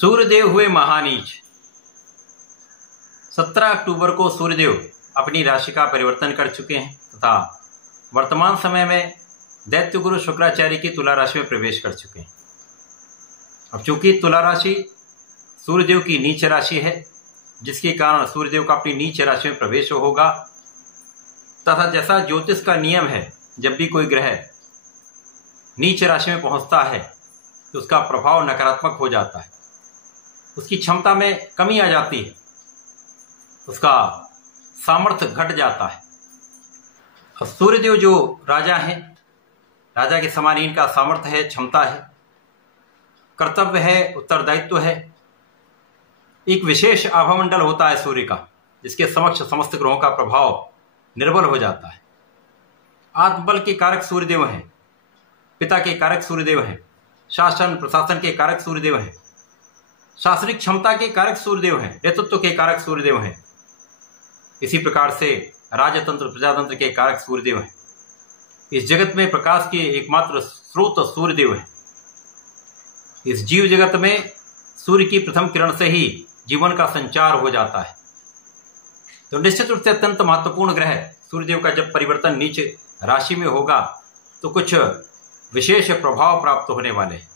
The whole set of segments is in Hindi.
सूर्यदेव हुए महानीच। 17 अक्टूबर को सूर्यदेव अपनी राशि का परिवर्तन कर चुके हैं तथा वर्तमान समय में दैत्य गुरु शुक्राचार्य की तुला राशि में प्रवेश कर चुके हैं। अब चूंकि तुला राशि सूर्यदेव की नीच राशि है, जिसके कारण सूर्यदेव का अपनी नीच राशि में प्रवेश होगा तथा जैसा ज्योतिष का नियम है, जब भी कोई ग्रह नीच राशि में पहुंचता है तो उसका प्रभाव नकारात्मक हो जाता है, उसकी क्षमता में कमी आ जाती है, उसका सामर्थ्य घट जाता है। अब सूर्यदेव जो राजा हैं, राजा के समान इनका सामर्थ्य है, क्षमता है, कर्तव्य है, उत्तरदायित्व है। एक विशेष आभामंडल होता है सूर्य का, जिसके समक्ष समस्त ग्रहों का प्रभाव निर्बल हो जाता है। आत्मबल के कारक सूर्यदेव हैं, पिता के कारक सूर्यदेव हैं, शासन प्रशासन के कारक सूर्यदेव हैं, शासनिक क्षमता के कारक सूर्यदेव हैं, नेतृत्व के कारक सूर्यदेव हैं। इसी प्रकार से राजतंत्र प्रजातंत्र के कारक सूर्यदेव हैं। इस जगत में प्रकाश के एकमात्र स्रोत सूर्यदेव हैं। इस जीव जगत में सूर्य की प्रथम किरण से ही जीवन का संचार हो जाता है। तो निश्चित रूप से अत्यंत महत्वपूर्ण ग्रह सूर्यदेव का जब परिवर्तन नीचे राशि में होगा तो कुछ विशेष प्रभाव प्राप्त होने वाले हैं।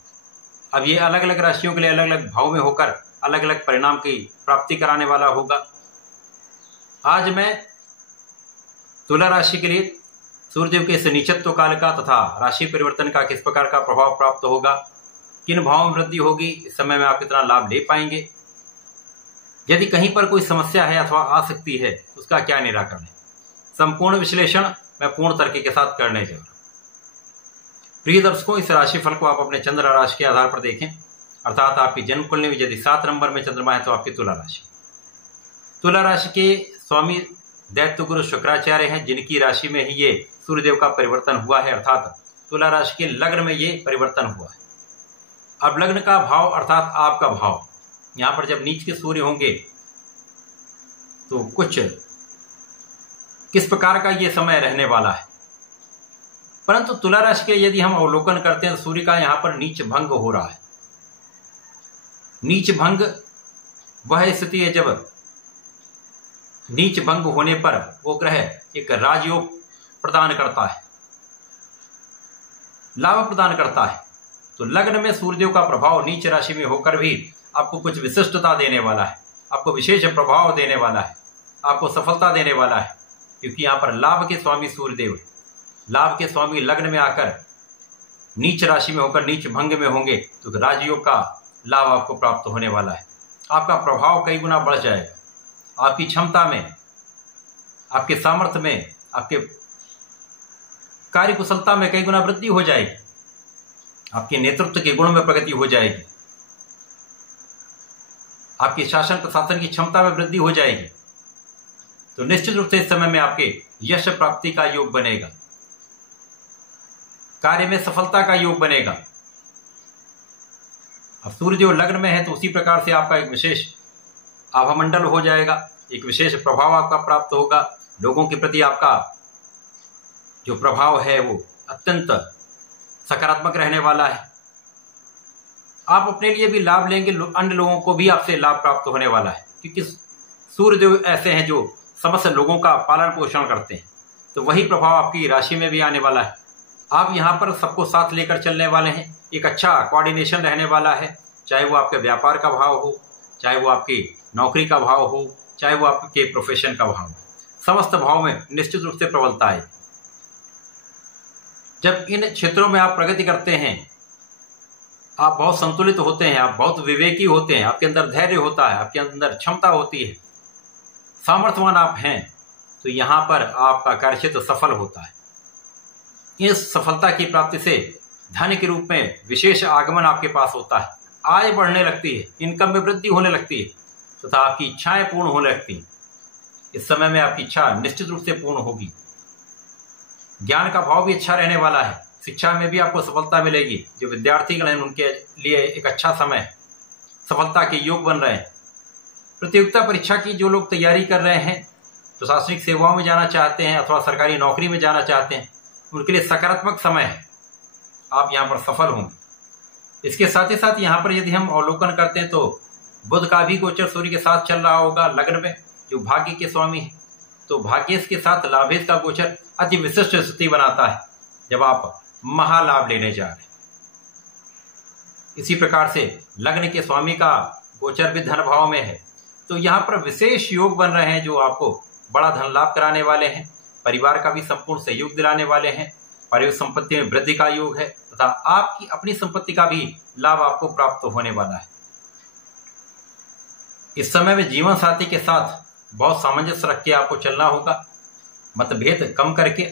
अब ये अलग अलग राशियों के लिए अलग अलग भाव में होकर अलग अलग परिणाम की प्राप्ति कराने वाला होगा। आज मैं तुला राशि के लिए सूर्यदेव के इस नीचत्व काल का तथा राशि परिवर्तन का किस प्रकार का प्रभाव प्राप्त होगा, किन भावों में वृद्धि होगी, इस समय में आप कितना लाभ ले पाएंगे, यदि कहीं पर कोई समस्या है अथवा आ सकती है उसका क्या निराकरण है, संपूर्ण विश्लेषण मैं पूर्ण तर्क के साथ करने जा रहा हूं। प्रिय दर्शकों, इस राशिफल को आप अपने चंद्र राशि के आधार पर देखें, अर्थात आपकी जन्म कुंडली में यदि 7 नंबर में चंद्रमा है तो आपकी तुला राशि। तुला राशि के स्वामी दैत्य गुरु शुक्राचार्य हैं, जिनकी राशि में ही ये सूर्यदेव का परिवर्तन हुआ है, अर्थात तुला राशि के लग्न में ये परिवर्तन हुआ है। अब लग्न का भाव अर्थात आपका भाव, यहां पर जब नीच के सूर्य होंगे तो कुछ किस प्रकार का ये समय रहने वाला है। परंतु तुला राशि के यदि हम अवलोकन करते हैं तो सूर्य का यहां पर नीच भंग हो रहा है। नीच भंग वह स्थिति है जब नीच भंग होने पर वो ग्रह एक राजयोग प्रदान करता है, लाभ प्रदान करता है। तो लग्न में सूर्यदेव का प्रभाव नीच राशि में होकर भी आपको कुछ विशिष्टता देने वाला है, आपको विशेष प्रभाव देने वाला है, आपको सफलता देने वाला है, क्योंकि यहां पर लाभ के स्वामी सूर्यदेव, लाभ के स्वामी लग्न में आकर नीच राशि में होकर नीच भंग में होंगे तो राजयोग का लाभ आपको प्राप्त होने वाला है। आपका प्रभाव कई गुना बढ़ जाएगा, आपकी क्षमता में, आपके सामर्थ्य में, आपके कार्य कुशलता में कई गुना वृद्धि हो जाएगी, आपके नेतृत्व के गुण में प्रगति हो जाएगी, आपके शासन प्रशासन की क्षमता में वृद्धि हो जाएगी। तो निश्चित रूप से इस समय में आपके यश प्राप्ति का योग बनेगा, कार्य में सफलता का योग बनेगा। अब सूर्यदेव लग्न में है तो उसी प्रकार से आपका एक विशेष आभामंडल हो जाएगा, एक विशेष प्रभाव आपका प्राप्त होगा। लोगों के प्रति आपका जो प्रभाव है वो अत्यंत सकारात्मक रहने वाला है। आप अपने लिए भी लाभ लेंगे, अन्य लोगों को भी आपसे लाभ प्राप्त होने वाला है, क्योंकि सूर्यदेव ऐसे हैं जो समस्त लोगों का पालन पोषण करते हैं। तो वही प्रभाव आपकी राशि में भी आने वाला है। आप यहाँ पर सबको साथ लेकर चलने वाले हैं, एक अच्छा कोऑर्डिनेशन रहने वाला है, चाहे वो आपके व्यापार का भाव हो, चाहे वो आपकी नौकरी का भाव हो, चाहे वो आपके प्रोफेशन का भाव हो, समस्त भाव में निश्चित रूप से प्रबलता है। जब इन क्षेत्रों में आप प्रगति करते हैं, आप बहुत संतुलित होते हैं, आप बहुत विवेकी होते हैं, आपके अंदर धैर्य होता है, आपके अंदर क्षमता होती है, सामर्थ्यवान आप हैं, तो यहां पर आपका कार्यक्षेत्र सफल होता है। इस सफलता की प्राप्ति से धन के रूप में विशेष आगमन आपके पास होता है, आय बढ़ने लगती है, इनकम में वृद्धि होने लगती है तथा आपकी इच्छाएं पूर्ण होने लगती हैं। इस समय में आपकी इच्छा निश्चित रूप से पूर्ण होगी। ज्ञान का भाव भी अच्छा रहने वाला है, शिक्षा में भी आपको सफलता मिलेगी। जो विद्यार्थीगण हैं उनके लिए एक अच्छा समय है, सफलता के योग बन रहे हैं। प्रतियोगिता परीक्षा की जो लोग तैयारी कर रहे हैं, प्रशासनिक सेवाओं में जाना चाहते हैं अथवा सरकारी नौकरी में जाना चाहते हैं, उनके लिए सकारात्मक समय है, आप यहाँ पर सफल होंगे। इसके साथ ही साथ यहाँ पर यदि हम अवलोकन करते हैं तो बुध का भी गोचर सूर्य के साथ चल रहा होगा लग्न में, जो भाग्य के स्वामी है। तो भाग्येश के साथ लाभेश का गोचर अति विशिष्ट स्थिति बनाता है जब आप महालाभ लेने जा रहे हैं। इसी प्रकार से लग्न के स्वामी का गोचर भी धन भाव में है, तो यहाँ पर विशेष योग बन रहे हैं जो आपको बड़ा धन लाभ कराने वाले हैं। परिवार का भी संपूर्ण सहयोग दिलाने वाले हैं। पारिवारिक संपत्ति में वृद्धि का योग है तथा आपकी अपनी संपत्ति का भी लाभ आपको प्राप्त होने वाला है। इस समय में जीवन साथी के साथ बहुत सामंजस्य रख के आपको चलना होगा। मतभेद कम करके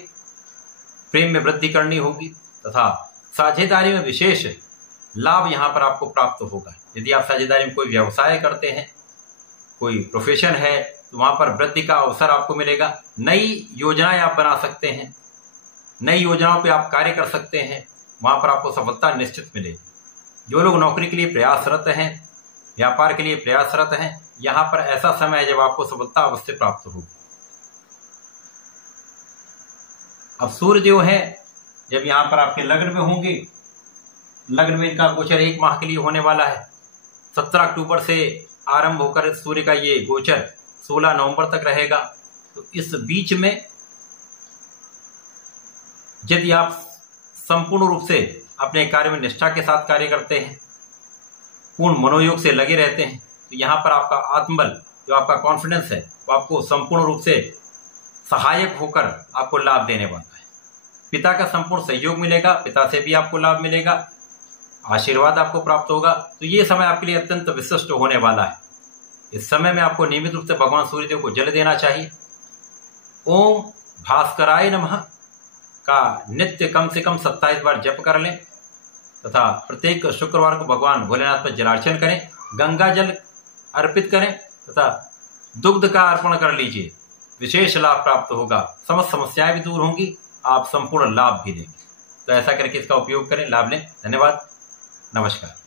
प्रेम में वृद्धि करनी होगी तथा साझेदारी में विशेष लाभ यहाँ पर आपको प्राप्त होगा। यदि आप साझेदारी में कोई व्यवसाय करते हैं, कोई प्रोफेशन है, तो वहां पर वृद्धि का अवसर आपको मिलेगा। नई योजनाएं आप बना सकते हैं, नई योजनाओं पे आप कार्य कर सकते हैं, वहां पर आपको सफलता निश्चित मिलेगी। जो लोग नौकरी के लिए प्रयासरत हैं, व्यापार के लिए प्रयासरत हैं, यहाँ पर ऐसा समय है जब आपको सफलता अवश्य प्राप्त होगी। अब सूर्य जो है जब यहाँ पर आपके लग्न में होंगे, लग्न में इनका गोचर 1 माह के लिए होने वाला है। 17 अक्टूबर से आरंभ होकर सूर्य का ये गोचर 16 नवंबर तक रहेगा। तो इस बीच में यदि आप संपूर्ण रूप से अपने कार्य में निष्ठा के साथ कार्य करते हैं, पूर्ण मनोयोग से लगे रहते हैं, तो यहाँ पर आपका आत्मबल, जो आपका कॉन्फिडेंस है, वो आपको संपूर्ण रूप से सहायक होकर आपको लाभ देने वाला है। पिता का संपूर्ण सहयोग मिलेगा, पिता से भी आपको लाभ मिलेगा, आशीर्वाद आपको प्राप्त होगा। तो ये समय आपके लिए अत्यंत विशिष्ट होने वाला है। इस समय में आपको नियमित रूप से भगवान सूर्यदेव को जल देना चाहिए। ओम भास्कराय नमः का नित्य कम से कम 27 बार जप कर लें तथा प्रत्येक शुक्रवार को भगवान भोलेनाथ पर जलार्चन करें, गंगा जल अर्पित करें तथा दुग्ध का अर्पण कर लीजिए। विशेष लाभ प्राप्त होगा, समस्त समस्याएं भी दूर होंगी, आप संपूर्ण लाभ भी देंगे। तो ऐसा करके इसका उपयोग करें, लाभ लें। धन्यवाद, नमस्कार।